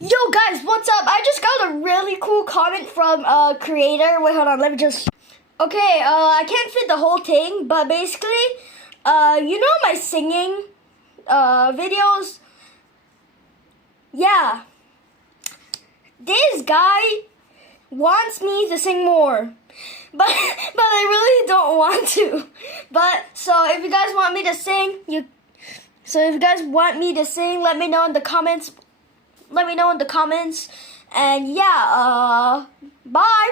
Yo guys, what's up? I just got a really cool comment from a creator. Wait, hold on, let me just... Okay, I can't fit the whole thing, but basically, you know my singing, videos? Yeah. This guy wants me to sing more. But I really don't want to. But, so if you guys want me to sing, let me know in the comments. Let me know in the comments. And yeah, bye.